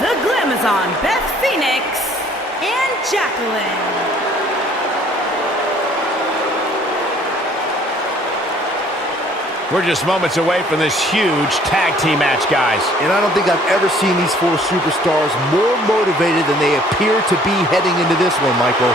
the Glamazon, Beth Phoenix, and Jacqueline. We're just moments away from this huge tag team match, guys. And I don't think I've ever seen these four superstars more motivated than they appear to be heading into this one, Michael.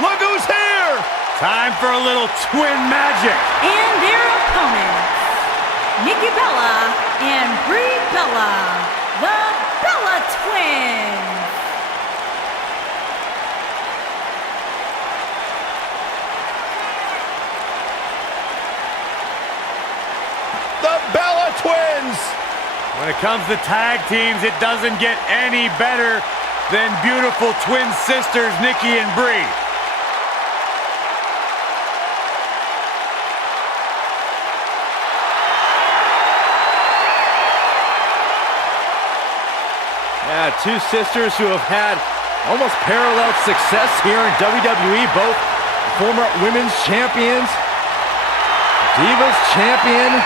Look who's here! Time for a little twin magic. And their opponents, Nikki Bella and Brie Bella, the Bella Twins. The Bella Twins! When it comes to tag teams, it doesn't get any better than beautiful twin sisters, Nikki and Brie. Yeah, two sisters who have had almost parallel success here in WWE, both former women's champions, Divas champion.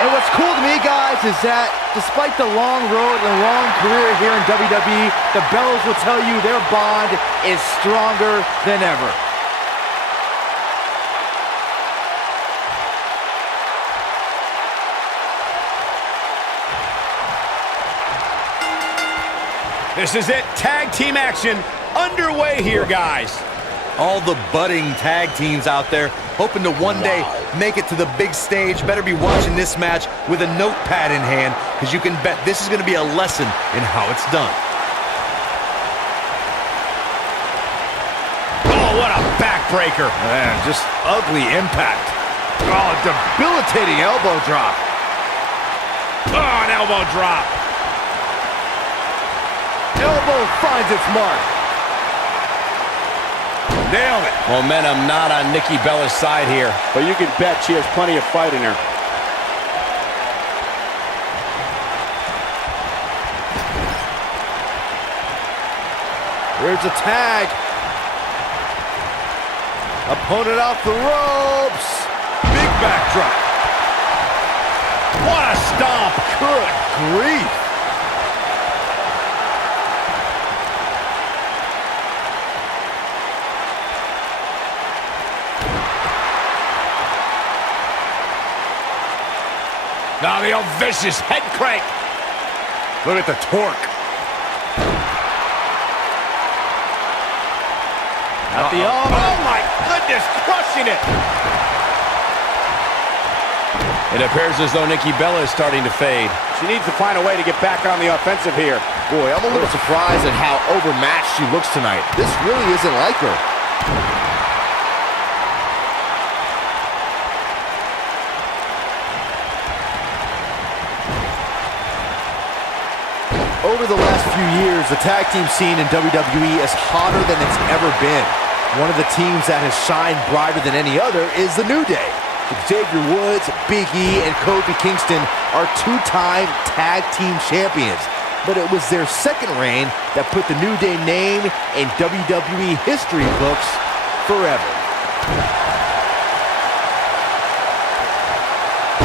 And what's cool to me, guys, is that despite the long road and the long career here in WWE, the Bellas will tell you their bond is stronger than ever. This is it, tag team action underway here, guys. All the budding tag teams out there hoping to one day make it to the big stage better be watching this match with a notepad in hand, because you can bet this is going to be a lesson in how it's done. Oh, what a backbreaker. Man, just ugly impact. Oh, debilitating elbow drop. Oh, an elbow drop. Elbow finds its mark. Nailed it. Momentum not on Nikki Bella's side here, but you can bet she has plenty of fight in her. Here's a tag. Opponent off the ropes. Big backdrop. What a stomp. Good grief. Now the old vicious head crank. Look at the torque. At the arm. Oh my goodness, crushing it. It appears as though Nikki Bella is starting to fade. She needs to find a way to get back on the offensive here. Boy, I'm a little surprised at how overmatched she looks tonight. This really isn't like her. Over the last few years, the tag team scene in WWE is hotter than it's ever been. One of the teams that has shined brighter than any other is the New Day. Xavier Woods, Big E, and Kofi Kingston are two-time tag team champions. But it was their second reign that put the New Day name in WWE history books forever.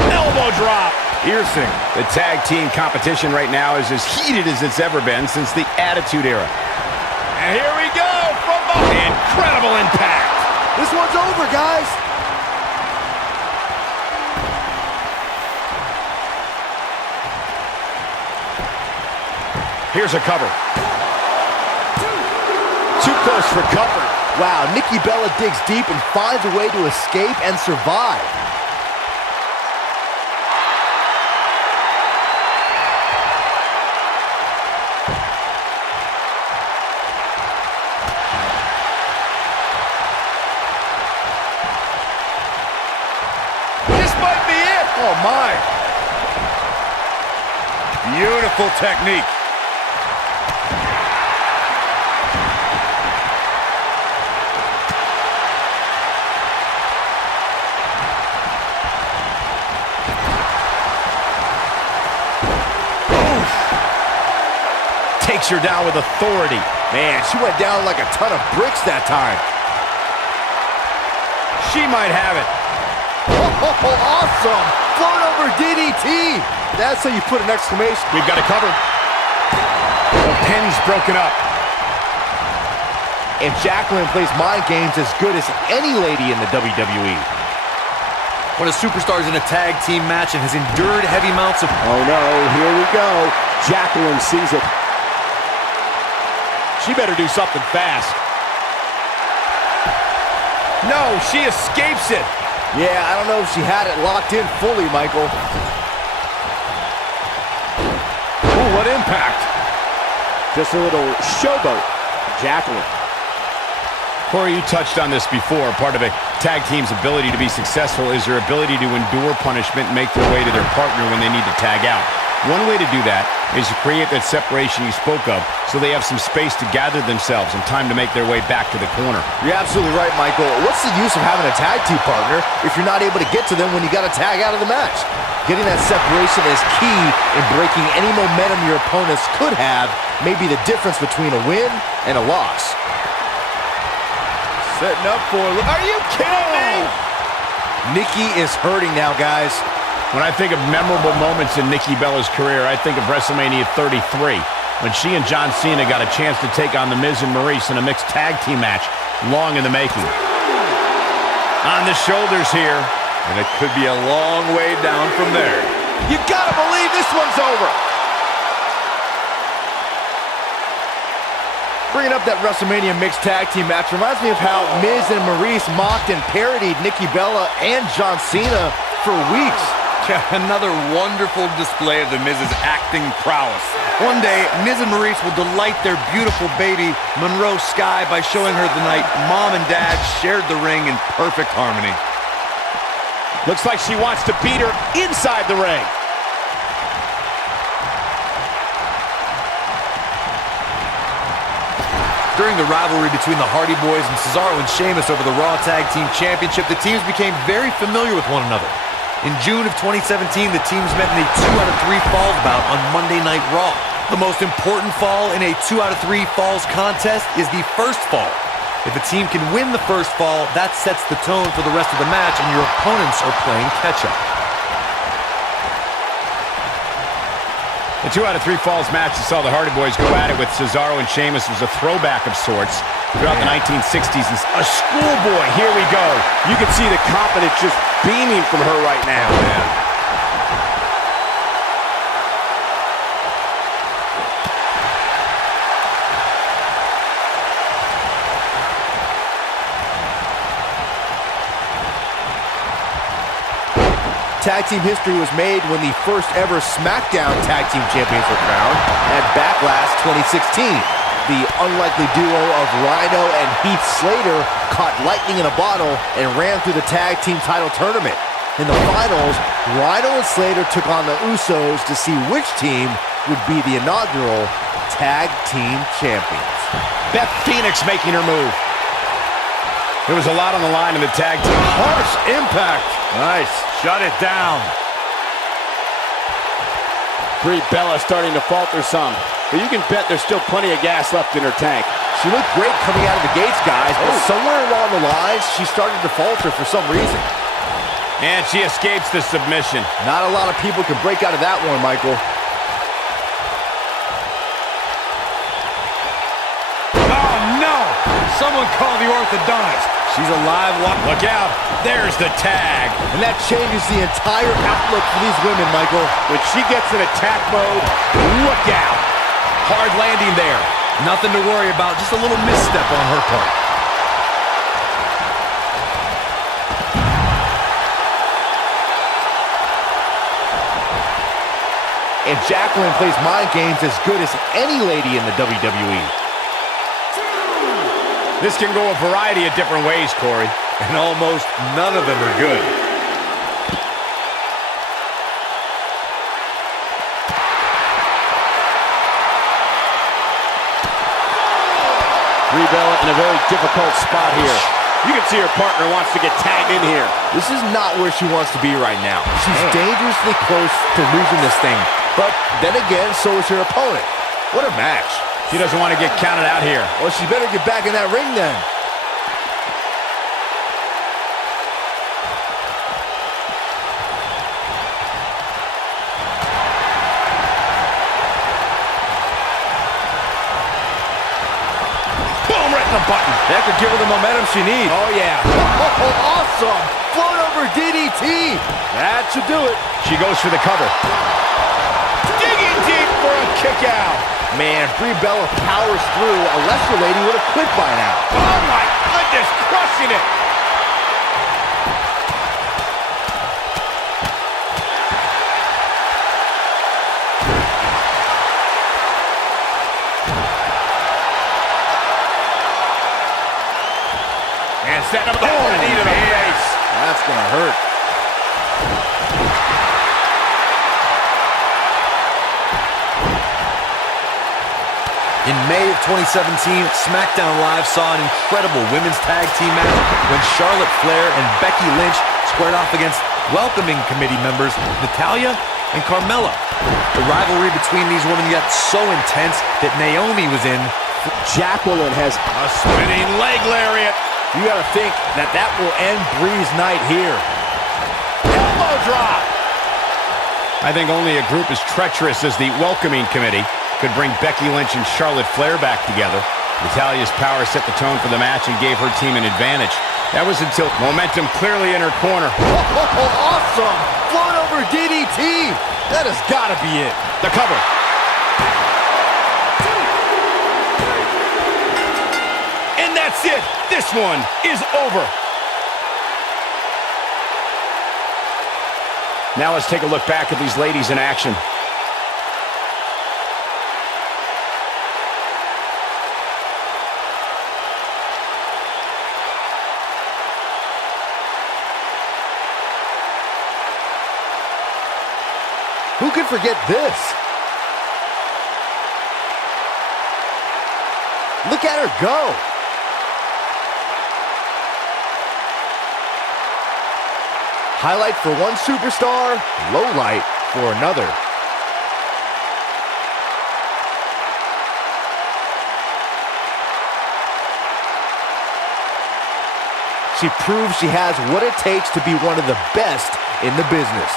Elbow drop. Piercing. The tag team competition right now is as heated as it's ever been since the Attitude Era. And here we go from behind. Incredible impact. This one's over, guys. Here's a cover. Too close for cover. Wow, Nikki Bella digs deep and finds a way to escape and survive. This might be it. Oh my. Beautiful technique. takes her down with authority. Man, she went down like a ton of bricks that time. She might have it. Oh, awesome! Float over DDT! That's how you put an exclamation. We've got it covered. The pin's broken up. And Jacqueline plays mind games as good as any lady in the WWE. When a superstar's in a tag team match and has endured heavy amounts of... Oh no, here we go. Jacqueline sees it. She better do something fast. No, she escapes it. Yeah, I don't know if she had it locked in fully, Michael. Ooh, what impact. Just a little showboat. Jacqueline. Corey, you touched on this before. Part of a tag team's ability to be successful is their ability to endure punishment and make their way to their partner when they need to tag out. One way to do that is to create that separation you spoke of so they have some space to gather themselves and time to make their way back to the corner. You're absolutely right, Michael. What's the use of having a tag team partner if you're not able to get to them when you got to tag out of the match? Getting that separation is key in breaking any momentum your opponents could have, may be the difference between a win and a loss. Setting up for... Are you kidding me? Nikki is hurting now, guys. When I think of memorable moments in Nikki Bella's career, I think of WrestleMania 33, when she and John Cena got a chance to take on The Miz and Maurice in a mixed tag team match, long in the making. On the shoulders here. And it could be a long way down from there. You gotta believe this one's over. Bringing up that WrestleMania mixed tag team match reminds me of how Miz and Maurice mocked and parodied Nikki Bella and John Cena for weeks. Yeah, another wonderful display of the Miz's acting prowess. One day, Miz and Maurice will delight their beautiful baby, Monroe Sky, by showing her the night Mom and Dad shared the ring in perfect harmony. Looks like she wants to beat her inside the ring. During the rivalry between the Hardy Boys and Cesaro and Sheamus over the Raw Tag Team Championship, the teams became very familiar with one another. In June of 2017, the teams met in a 2 out of 3 falls bout on Monday Night Raw. The most important fall in a 2 out of 3 falls contest is the first fall. If a team can win the first fall, that sets the tone for the rest of the match, and your opponents are playing catch-up. The 2 out of 3 falls match that saw the Hardy Boys go at it with Cesaro and Sheamus was a throwback of sorts throughout the 1960s. A schoolboy, here we go. You can see the confidence just beaming from her right now. Man. Tag team history was made when the first ever SmackDown Tag Team Champions were crowned at Backlash 2016. The unlikely duo of Rhino and Heath Slater caught lightning in a bottle and ran through the tag team title tournament. In the finals, Rhino and Slater took on the Usos to see which team would be the inaugural Tag Team Champions. Beth Phoenix making her move. There was a lot on the line in the tag team. Harsh impact. Nice. Shut it down. Brie Bella starting to falter some, but you can bet there's still plenty of gas left in her tank. She looked great coming out of the gates, guys, but somewhere along the lines, she started to falter for some reason. And she escapes the submission. Not a lot of people can break out of that one, Michael. Oh, no! Someone call the orthodontist. She's alive. Look out. There's the tag. And that changes the entire outlook for these women, Michael. When she gets in attack mode, look out. Hard landing there. Nothing to worry about. Just a little misstep on her part. And Jacqueline plays mind games as good as any lady in the WWE. This can go a variety of different ways, Corey. And almost none of them are good. Brie Bella in a very difficult spot here. You can see her partner wants to get tagged in here. This is not where she wants to be right now. She's dangerously close to losing this thing. But then again, so is her opponent. What a match. She doesn't want to get counted out here. Well, she better get back in that ring then. Boom, right in the button. That could give her the momentum she needs. Oh, yeah. Oh, awesome. Float over DDT. That should do it. She goes for the cover. Digging deep for a kick out. Man, Brie Bella powers through. A lesser lady would have quit by now. Oh, my goodness, crushing it. And setting up the knee to the face. That's going to hurt. In May of 2017, SmackDown Live saw an incredible women's tag team match when Charlotte Flair and Becky Lynch squared off against welcoming committee members Natalya and Carmella. The rivalry between these women got so intense that Naomi was in. Jacqueline has A spinning leg lariat. You got to think that that will end Brie's night here. Elbow drop. I think only a group as treacherous as the welcoming committee could bring Becky Lynch and Charlotte Flair back together. Natalya's power set the tone for the match and gave her team an advantage. That was until momentum clearly in her corner. Awesome. Float over DDT. That has got to be it. The cover. And that's it. This one is over. Now let's take a look back at these ladies in action. Who could forget this? Look at her go. Highlight for one superstar, low light for another. She proves she has what it takes to be one of the best in the business.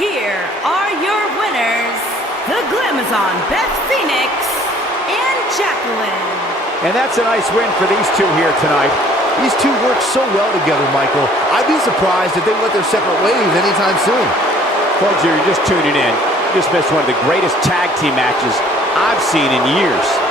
Here are your winners, the Glamazon Beth Phoenix and Jacqueline. And that's a nice win for these two here tonight. These two work so well together, Michael. I'd be surprised if they went their separate ways anytime soon. Folks, you're just tuning in. You just missed one of the greatest tag team matches I've seen in years.